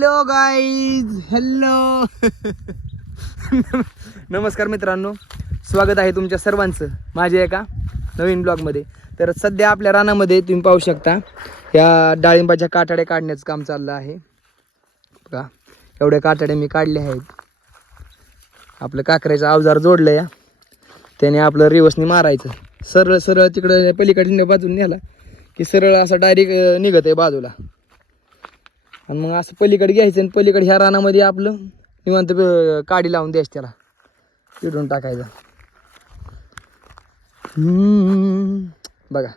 Hello guys, hello. नमस्कार मित्रांनो, स्वागत आहे तुमच्या सर्वांचं माझ्या एका नवीन ब्लॉगमध्ये. तर सध्या आपल्या रानामध्ये तुम्ही पाहू शकता या डाळिंबाच्या काटाड्या काढण्याचं काम चाललं आहे बघा. एवढ्या काटाड्या मी काढल्या आहेत. आपलं काकऱ्याचं अवजार जोडलं या, त्याने आपलं रिवर्सनी मारायचं. सरळ सरळ तिकडं पलीकडे बाजून नेला की सरळ असं डायरेक्ट निघत आहे बाजूला. आणि मग असं पलीकडे घ्यायचं आणि पलीकडे ह्या रानामध्ये आपलं निवांत काडी लावून द्यायची, त्याला चिडून टाकायचं. बघा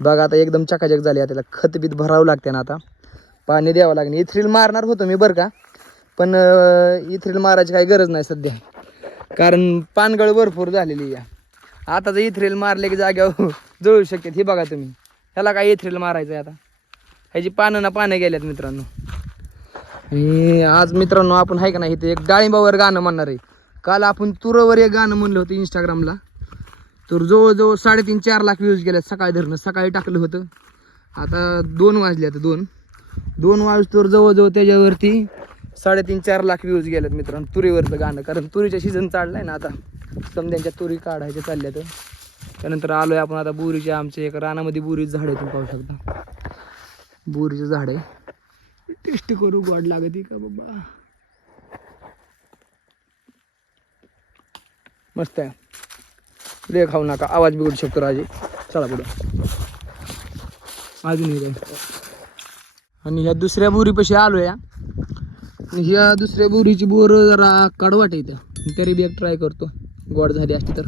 बघा आता एकदम चकाचक झाली. त्याला खतबीत भरावं लागते ना, आता पाणी द्यावं लागणे. इथ्रिल मारणार होतो मी बरं का, पण इथ्रिल मारायची काही गरज नाही सध्या, कारण पानगळ भरपूर झालेली आहे. आता जर इथ्रिल मारले की जाग्यावर जळू शकते. हे बघा तुम्ही, ह्याला काय इथ्रिल मारायचं आहे आता. ह्याची पानं गेल्यात मित्रांनो. आणि आज मित्रांनो आपण आहे का नाही इथे एक डाळिंबावर गाणं म्हणणार आहे. काल आपण तुरवर एक गाणं म्हणलं होतं इंस्टाग्रामला, तर जवळजवळ 3.5-4 लाख व्ह्यूज गेल्यात. सकाळी टाकलं होतं. आता 2 वाजले. आता दोन वाजतोवर जवळजवळ त्याच्यावरती 3.5-4 लाख व्ह्यूज गेल्यात मित्रांनो तुरीवरचं गाणं. कारण तुरीचा सीझन चाललाय ना, आता समद्यांच्या तुरी काढायच्या चालल्या. तर त्यानंतर आलोय आपण आता बोरीच्या, आमच्या एक रानामध्ये बोरीचं झाड आहे, तुम्ही पाहू शकता. बोरीचं झाड आहे. टेस्ट करू, गोड लागते का बाबा, मस्त आहे. रे खाऊ नका, आवाज बिघडू शकतो राजे. चला पुढे अजून एक. आणि ह्या दुसऱ्या बोरीपाशी आलो या. ह्या दुसऱ्या बोरीची बोर जरा कडवाट येतं, तरी बी एक ट्राय करतो. गोड झाली असती तर.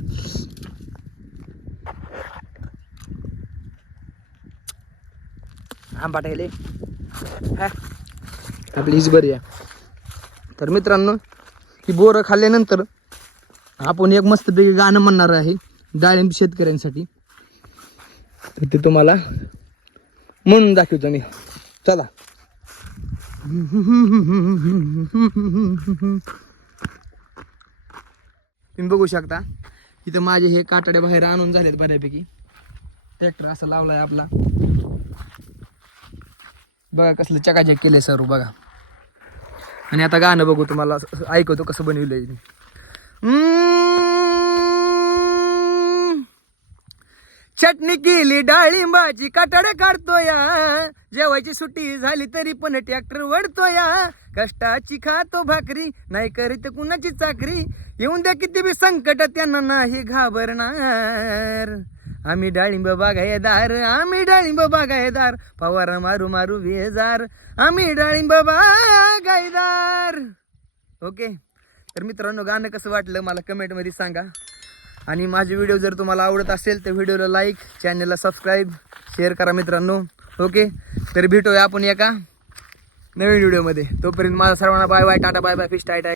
आंबा टाकले हा आपली हीच बरी आहे. तर मित्रांनो, ही बोरं खाल्ल्यानंतर आपण एक मस्तपैकी गाणं म्हणणार आहे डाळिंब शेतकऱ्यांसाठी. तर ते तुम्हाला म्हणून दाखवतो मी. चला. तुम्ही बघू शकता इथं माझे हे काटाड्या बाहेर आणून झालेत बऱ्यापैकी. ट्रॅक्टर असा लावलाय आपला. बघा कसलं चकाचक केले सर बघा. आणि आता गाणं बघू, तुम्हाला ऐकवतो कसं बनवलंय. चटणी केली डाळिंबाची, काटाड्या काढतोया. जेवायची सुट्टी झाली तरी पण ट्रॅक्टर वडतोया. कष्टाची खातो भाकरी, नाही करीत कुणाची चाकरी. येऊन द्या किती बी संकट, त्यांना नाही घाबरणार. आम्ही डाळिंब बागायतदार, आम्ही डाळिंब बागायतदार. फवारा मारू मारू बेजार, आम्ही डाळिंब बागायतदार. ओके. तर मित्रांनो, गाणं कसं वाटलं मला कमेंटमध्ये सांगा. आणि माझे व्हिडिओ जर तुम्हाला आवडत असेल तर व्हिडिओला लाईक, चॅनलला सबस्क्राईब, शेअर करा मित्रांनो. ओके. तर भेटूया आपण एका नवीन व्हिडिओमध्ये. तोपर्यंत माझा सर्वांना bye bye, tata bye bye, फिश टाय टाय.